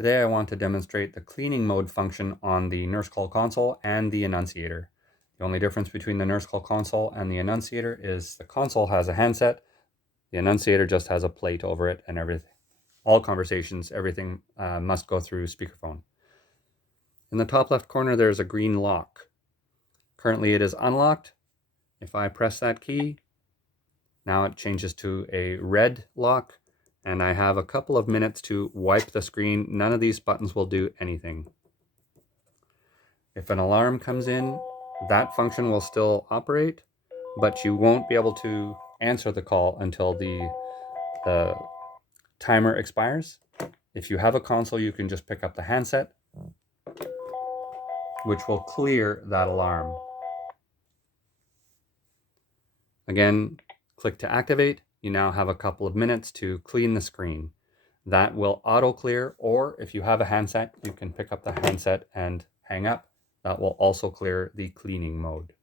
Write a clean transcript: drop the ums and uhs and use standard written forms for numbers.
Today I want to demonstrate the cleaning mode function on the nurse call console and the annunciator. The only difference between the nurse call console and the annunciator is the console has a handset, the annunciator just has a plate over it, and everything, all conversations, everything must go through speakerphone. In the top left corner there's a green lock. Currently it is unlocked. If I press that key, now it changes to a red lock, and I have a couple of minutes to wipe the screen. None of these buttons will do anything. If an alarm comes in, that function will still operate, but you won't be able to answer the call until the timer expires. If you have a console, you can just pick up the handset, which will clear that alarm. Again, click to activate. You now have a couple of minutes to clean the screen. That will auto clear, or if you have a handset, you can pick up the handset and hang up. That will also clear the cleaning mode.